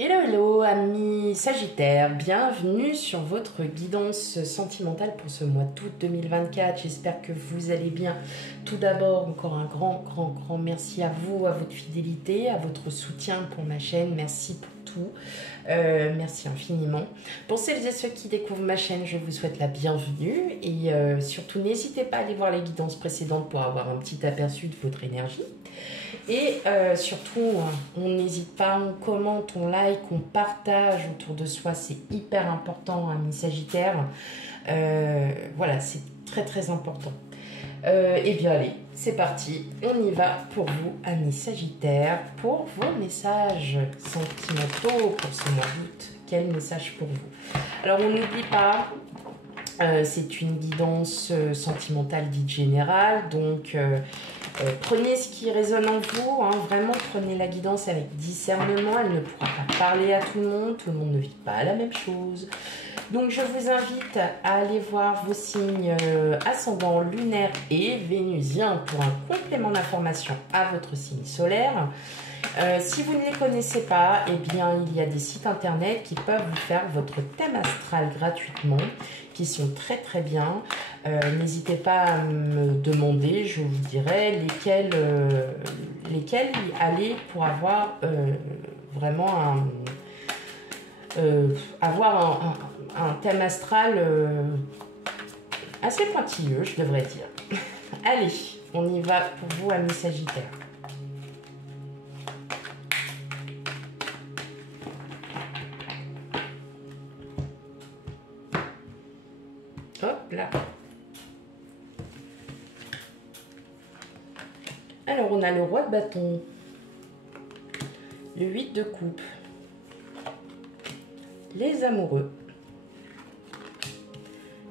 Hello, hello, amis Sagittaires, bienvenue sur votre guidance sentimentale pour ce mois d'août 2024. J'espère que vous allez bien. Tout d'abord, encore un grand merci à vous, à votre fidélité, à votre soutien pour ma chaîne. Merci pour tout. Merci infiniment. Pour celles et ceux qui découvrent ma chaîne, je vous souhaite la bienvenue et surtout n'hésitez pas à aller voir les guidances précédentes pour avoir un petit aperçu de votre énergie. Et surtout, on n'hésite pas, on commente, on like, on partage autour de soi, c'est hyper important, amis Sagittaires. Voilà, c'est très important. Et bien allez, c'est parti, on y va pour vous, amis Sagittaires, pour vos messages sentimentaux pour ce mois d'août. Quel message pour vous? Alors on n'oublie pas, c'est une guidance sentimentale dite générale, donc prenez ce qui résonne en vous, hein, vraiment prenez la guidance avec discernement, elle ne pourra pas parler à tout le monde ne vit pas la même chose. Donc je vous invite à aller voir vos signes ascendants, lunaires et vénusiens pour un complément d'information à votre signe solaire. Si vous ne les connaissez pas, eh bien, il y a des sites internet qui peuvent vous faire votre thème astral gratuitement, qui sont très bien. N'hésitez pas à me demander, je vous dirai lesquels aller pour avoir vraiment un thème astral assez pointilleux, je devrais dire. Allez, on y va pour vous, amis Sagittaires. Hop là. Alors, on a le roi de bâton, le 8 de coupe, les amoureux,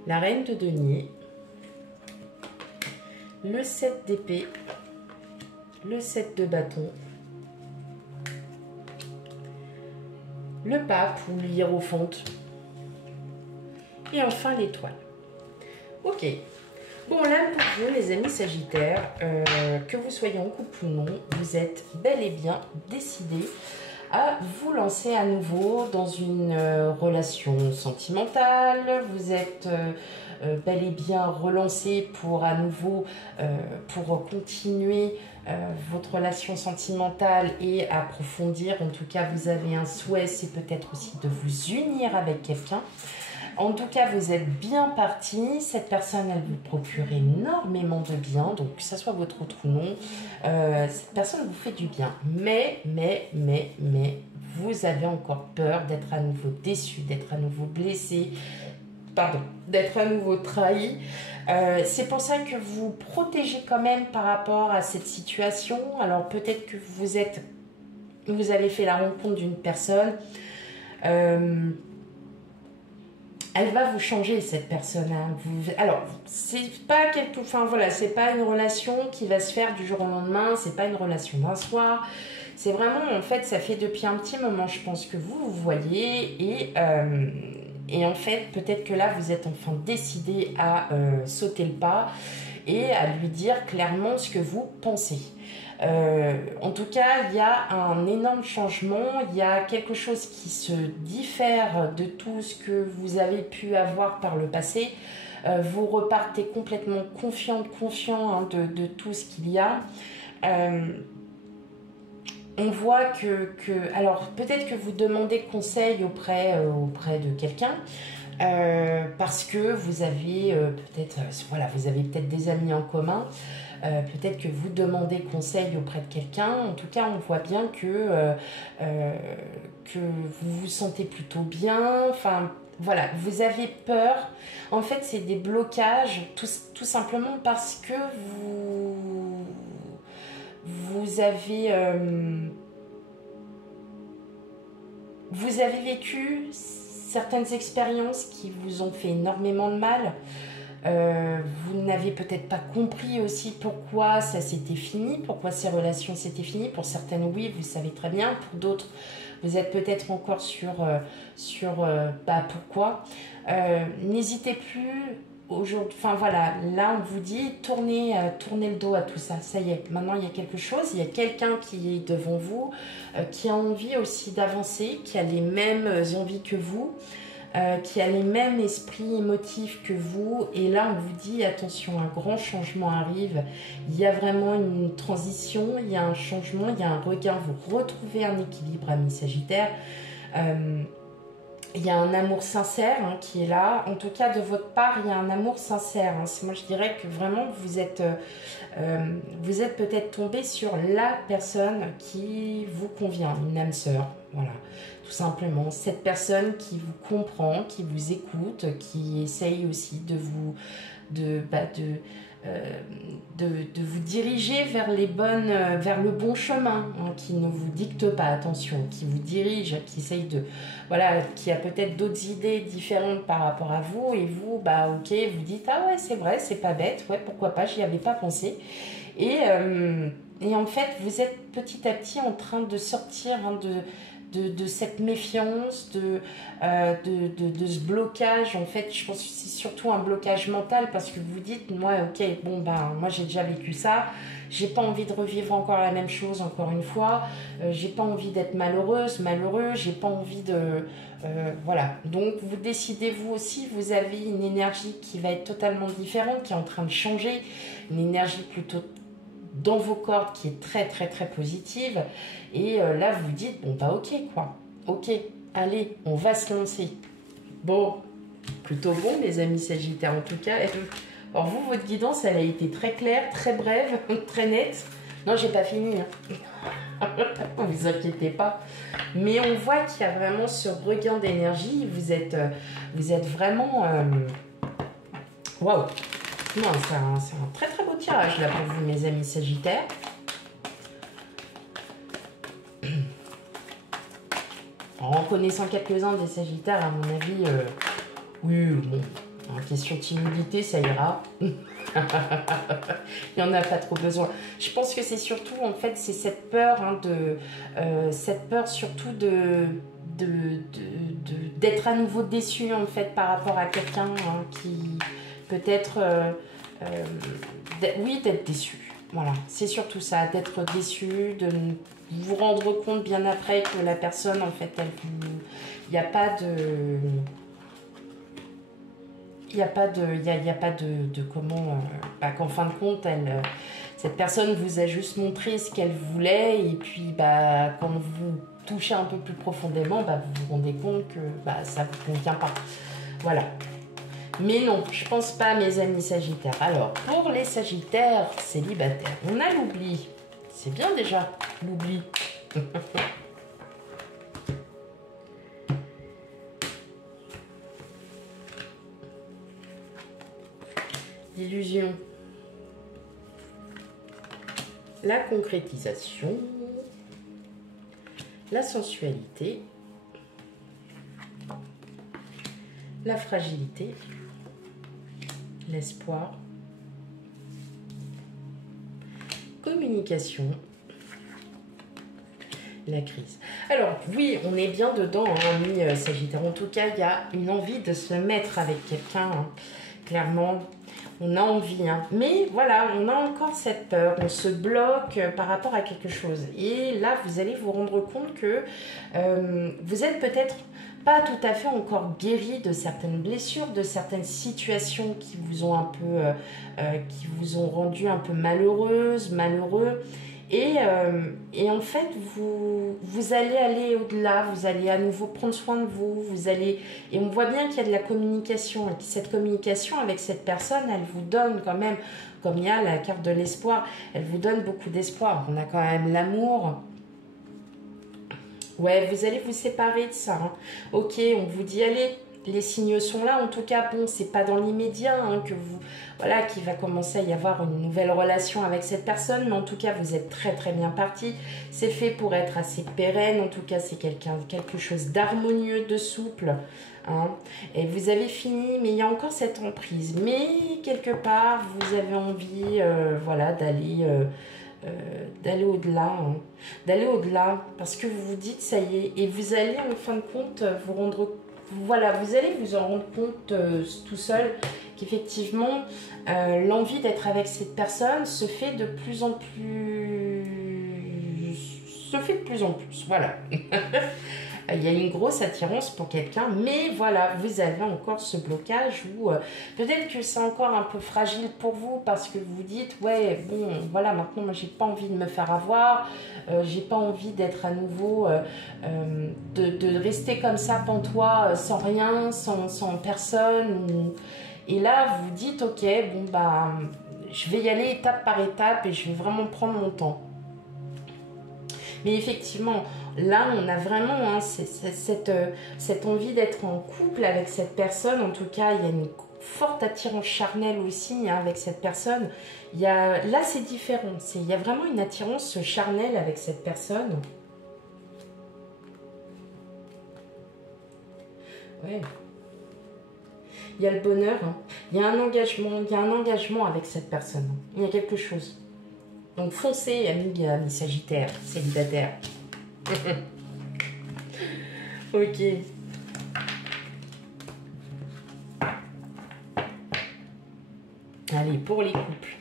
la reine de denier, le 7 d'épée, le 7 de bâton, le pape ou l'hiérophante, et enfin l'étoile. Ok, bon là pour vous les amis Sagittaires, que vous soyez en couple ou non, vous êtes bel et bien décidés à vous lancer à nouveau dans une relation sentimentale. Vous êtes bel et bien relancé pour à nouveau pour continuer votre relation sentimentale et approfondir. En tout cas, vous avez un souhait, c'est peut-être aussi de vous unir avec quelqu'un. En tout cas, vous êtes bien parti. Cette personne, elle vous procure énormément de bien. Donc, que ce soit votre autre ou non, cette personne vous fait du bien. Mais, vous avez encore peur d'être à nouveau déçu, d'être à nouveau blessé, pardon, d'être à nouveau trahi. C'est pour ça que vous protégez quand même par rapport à cette situation. Alors, peut-être que vous avez fait la rencontre d'une personne. Elle va vous changer, cette personne. Hein. Alors, c'est pas c'est pas une relation qui va se faire du jour au lendemain. C'est pas une relation d'un soir. C'est vraiment, en fait, ça fait depuis un petit moment, je pense que vous voyez. Et en fait, peut-être que là, vous êtes enfin décidé à sauter le pas et à lui dire clairement ce que vous pensez. En tout cas, il y a un énorme changement, il y a quelque chose qui se diffère de tout ce que vous avez pu avoir par le passé. Vous repartez complètement confiant hein, de tout ce qu'il y a. On voit alors peut-être que vous demandez conseil auprès de quelqu'un. Parce que vous avez vous avez peut-être des amis en commun. Peut-être que vous demandez conseil auprès de quelqu'un. En tout cas, on voit bien que vous vous sentez plutôt bien. Enfin, voilà, vous avez peur. En fait, c'est des blocages, tout simplement parce que vous avez vécu certaines expériences qui vous ont fait énormément de mal. Vous n'avez peut-être pas compris aussi pourquoi ça s'était fini, pourquoi ces relations s'étaient finies. Pour certaines, oui, vous savez très bien. Pour d'autres, vous êtes peut-être encore sur pourquoi. N'hésitez plus aujourd'hui, enfin voilà, là on vous dit tournez le dos à tout ça, ça y est, maintenant il y a quelque chose, il y a quelqu'un qui est devant vous, qui a envie aussi d'avancer, qui a les mêmes envies que vous, qui a les mêmes esprits émotifs que vous, et là on vous dit attention, un grand changement arrive, il y a vraiment une transition, il y a un changement, il y a un regain, vous retrouvez un équilibre, amis Sagittaire. Il y a un amour sincère qui est là. En tout cas, de votre part, il y a un amour sincère. Moi, je dirais que vraiment, vous êtes peut-être tombé sur la personne qui vous convient, une âme sœur. Voilà, tout simplement. Cette personne qui vous comprend, qui vous écoute, qui essaye aussi de vous... de vous diriger vers vers le bon chemin, qui ne vous dicte pas, attention, qui vous dirige, qui essaye de, voilà, qui a peut-être d'autres idées différentes par rapport à vous, et vous, ok, vous dites, ah ouais, c'est vrai, c'est pas bête, ouais, pourquoi pas, j'y avais pas pensé, et en fait, vous êtes petit à petit en train de sortir de cette méfiance, de ce blocage. En fait, je pense que c'est surtout un blocage mental, parce que vous dites, moi, ok, bon, moi j'ai déjà vécu ça, j'ai pas envie de revivre encore la même chose encore une fois, j'ai pas envie d'être malheureux, j'ai pas envie de... voilà, donc vous décidez, vous aussi, vous avez une énergie qui va être totalement différente, qui est en train de changer, une énergie plutôt dans vos cordes qui est très très très positive, et là vous dites bon ok quoi, ok, allez, on va se lancer. Bon, plutôt bon mes amis Sagittaires en tout cas. Alors vous, votre guidance elle a été très claire, très brève, très nette. Non, j'ai pas fini, vous inquiétez pas, mais on voit qu'il y a vraiment ce regain d'énergie. Vous êtes vraiment waouh. Non, c'est un très très beau tirage là pour vous mes amis Sagittaires. En connaissant quelques-uns des Sagittaires, à mon avis, oui, bon, en question de timidité, ça ira. Il n'y en a pas trop besoin. Je pense que c'est surtout, en fait, c'est cette peur, cette peur surtout d'être à nouveau déçu, en fait, par rapport à quelqu'un qui peut-être... oui, d'être déçu. Voilà, c'est surtout ça, d'être déçu, de vous rendre compte bien après que la personne, en fait, il n'y a pas de... Il n'y a pas de comment... qu'en fin de compte, cette personne vous a juste montré ce qu'elle voulait, et puis quand vous touchez un peu plus profondément, vous vous rendez compte que ça ne vous convient pas. Voilà. Mais non, je pense pas, mes amis Sagittaires. Alors, pour les Sagittaires célibataires, on a l'oubli. C'est bien déjà, l'oubli. L'illusion. La concrétisation. La sensualité. La fragilité. L'espoir, communication, la crise. Alors oui, on est bien dedans, amis Sagittaire. En tout cas, il y a une envie de se mettre avec quelqu'un, clairement. On a envie, mais voilà, on a encore cette peur, on se bloque par rapport à quelque chose. Et là, vous allez vous rendre compte que vous êtes peut-être pas tout à fait encore guéri de certaines blessures, de certaines situations qui vous ont un peu, qui vous ont rendu un peu malheureuse, malheureux. Et en fait, vous allez aller au-delà, vous allez à nouveau prendre soin de vous, et on voit bien qu'il y a de la communication, et que cette communication avec cette personne, elle vous donne quand même, comme il y a la carte de l'espoir, elle vous donne beaucoup d'espoir. On a quand même l'amour. Ouais, vous allez vous séparer de ça. Ok, on vous dit, allez, les signes sont là. En tout cas, bon, c'est pas dans l'immédiat que vous... Voilà, qu'il va commencer à y avoir une nouvelle relation avec cette personne. Mais en tout cas, vous êtes très très bien parti. C'est fait pour être assez pérenne. En tout cas, c'est quelque chose d'harmonieux, de souple. Et vous avez fini, mais il y a encore cette emprise. Mais quelque part, vous avez envie voilà, d'aller au-delà, parce que vous vous dites ça y est, et vous allez en fin de compte vous allez vous en rendre compte tout seul, qu'effectivement, l'envie d'être avec cette personne se fait de plus en plus... voilà. Il y a une grosse attirance pour quelqu'un, mais voilà, vous avez encore ce blocage où peut-être que c'est encore un peu fragile pour vous parce que vous dites, ouais, bon, voilà, maintenant, moi, j'ai pas envie de me faire avoir, j'ai pas envie d'être à nouveau, de rester comme ça, pantois, sans rien, sans personne. Et là, vous dites, ok, bon, bah, je vais y aller étape par étape et je vais vraiment prendre mon temps. Mais effectivement, là, on a vraiment hein, cette envie d'être en couple avec cette personne. En tout cas, il y a une forte attirance charnelle aussi hein, avec cette personne. Là, c'est différent. Il y a vraiment une attirance charnelle avec cette personne. Ouais. Il y a le bonheur. Hein. Il y a un engagement avec cette personne. Il y a quelque chose. Donc foncez, amis Sagittaire, célibataire. Ok. Allez, pour les couples.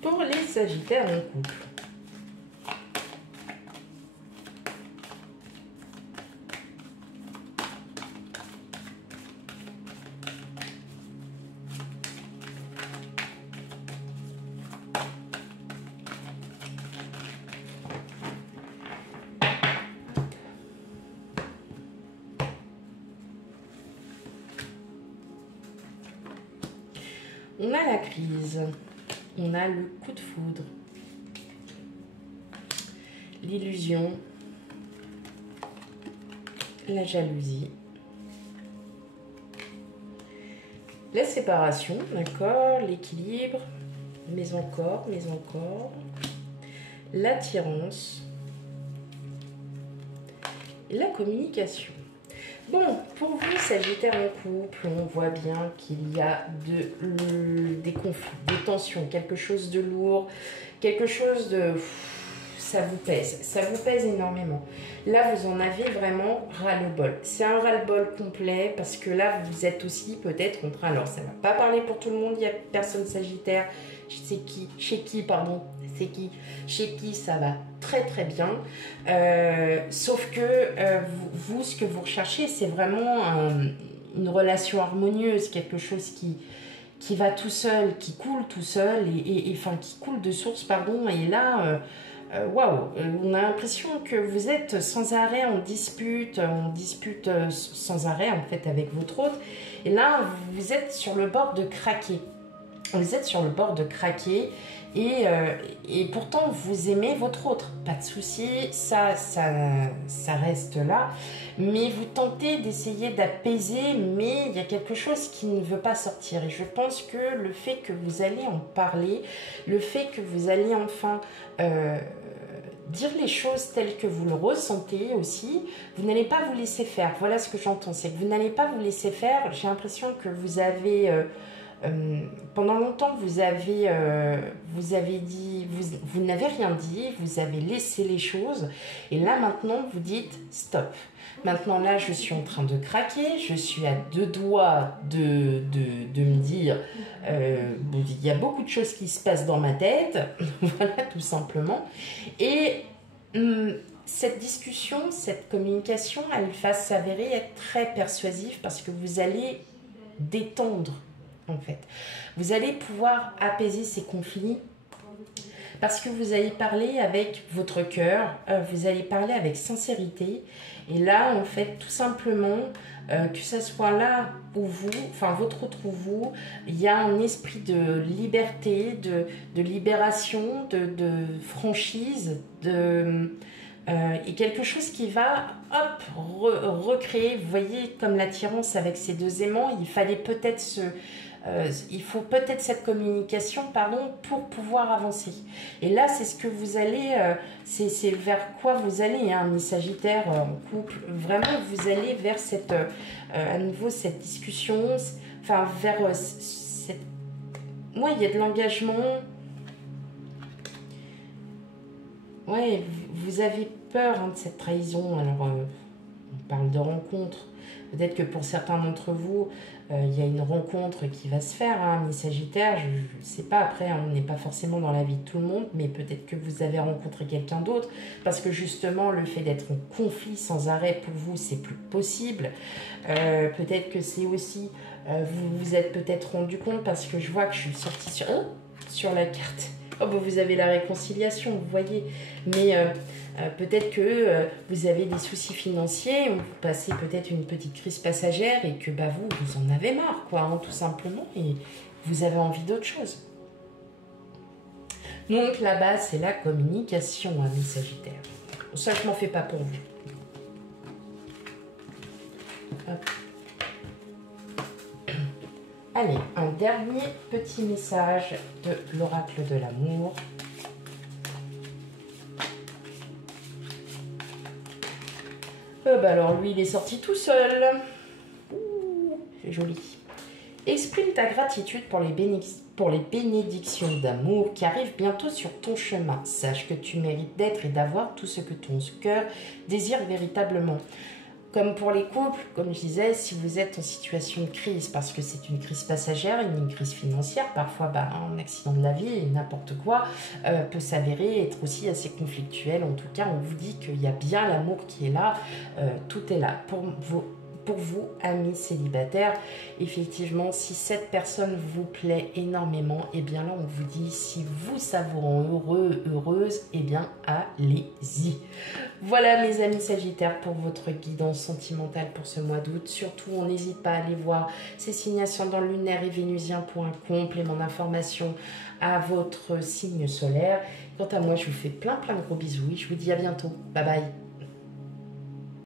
Pour les Sagittaires en couple. On a la crise, on a le coup de foudre, l'illusion, la jalousie, la séparation, d'accord, l'équilibre, mais encore, l'attirance, la communication. Bon, pour vous, Sagittaire en couple, on voit bien qu'il y a des conflits, des tensions, quelque chose de lourd, quelque chose de... ça vous pèse énormément. Là, vous en avez vraiment ras-le-bol. C'est un ras-le-bol complet parce que là, vous êtes aussi peut-être en train... Alors, ça ne va pas parler pour tout le monde, il n'y a personne Sagittaire. Chez qui ça va très très bien. Sauf que vous, ce que vous recherchez, c'est vraiment une relation harmonieuse, quelque chose qui va tout seul, qui coule tout seul, enfin qui coule de source, pardon. Et là, waouh, on a l'impression que vous êtes sans arrêt en dispute sans arrêt en fait avec votre autre. Et là, vous êtes sur le bord de craquer. Vous êtes sur le bord de craquer et pourtant vous aimez votre autre. Pas de souci, ça reste là. Mais vous tentez d'essayer d'apaiser, mais il y a quelque chose qui ne veut pas sortir. Et je pense que le fait que vous allez en parler, le fait que vous allez enfin... dire les choses telles que vous le ressentez aussi, vous n'allez pas vous laisser faire. Voilà ce que j'entends, c'est que vous n'allez pas vous laisser faire. J'ai l'impression que vous avez... pendant longtemps, vous avez dit, vous n'avez rien dit, vous avez laissé les choses, et là maintenant vous dites stop. Maintenant là, je suis en train de craquer, je suis à deux doigts de me dire, il y a beaucoup de choses qui se passent dans ma tête, voilà tout simplement. Et cette discussion, cette communication, elle va s'avérer être très persuasive parce que vous allez détendre. En fait, vous allez pouvoir apaiser ces conflits parce que vous allez parler avec votre cœur, vous allez parler avec sincérité. Et là, en fait, tout simplement, que ce soit là ou vous, enfin votre autre ou vous, il y a un esprit de liberté, de libération, de franchise, et quelque chose qui va, hop, recréer. Vous voyez, comme l'attirance avec ces deux aimants, il faut peut-être cette communication, pardon, pour pouvoir avancer. Et là, c'est ce que vous allez, c'est vers quoi vous allez, hein, mes Sagittaires en couple. Vraiment, vous allez vers cette, à nouveau, cette discussion, enfin, vers cette... Moi, il y a de l'engagement. Ouais, vous avez peur hein, de cette trahison. Alors, on parle de rencontre. Peut-être que pour certains d'entre vous, il y a une rencontre qui va se faire, hein, mes Sagittaires. Je ne sais pas, après, on n'est pas forcément dans la vie de tout le monde, mais peut-être que vous avez rencontré quelqu'un d'autre, parce que justement, le fait d'être en conflit sans arrêt, pour vous, c'est plus possible. Peut-être que c'est aussi, vous vous êtes peut-être rendu compte, parce que je vois que je suis sortie sur la carte. Oh, bah, vous avez la réconciliation, vous voyez, mais... peut-être que vous avez des soucis financiers, ou vous passez peut-être une petite crise passagère et que bah, vous en avez marre, quoi, hein, tout simplement, et vous avez envie d'autre chose. Donc là-bas, c'est la communication, hein, mes Sagittaires. Ça, je m'en fais pas pour vous. Hop. Allez, un dernier petit message de l'oracle de l'amour. Bah alors lui, il est sorti tout seul. C'est joli. Exprime ta gratitude pour les bénédictions d'amour qui arrivent bientôt sur ton chemin. Sache que tu mérites d'être et d'avoir tout ce que ton cœur désire véritablement. Comme pour les couples, comme je disais, si vous êtes en situation de crise, parce que c'est une crise passagère, une crise financière, parfois un accident de la vie, n'importe quoi, peut s'avérer être aussi assez conflictuel. En tout cas, on vous dit qu'il y a bien l'amour qui est là, tout est là pour vous, amis célibataires. Effectivement, si cette personne vous plaît énormément, et bien là, on vous dit, si vous, ça vous rend heureux, heureuse, et bien, allez-y. Voilà, mes amis Sagittaires, pour votre guidance sentimentale pour ce mois d'août. Surtout, on n'hésite pas à aller voir ces signes ascendants lunaire et vénusien pour un complément d'information à votre signe solaire. Quant à moi, je vous fais plein de gros bisous et je vous dis à bientôt. Bye bye.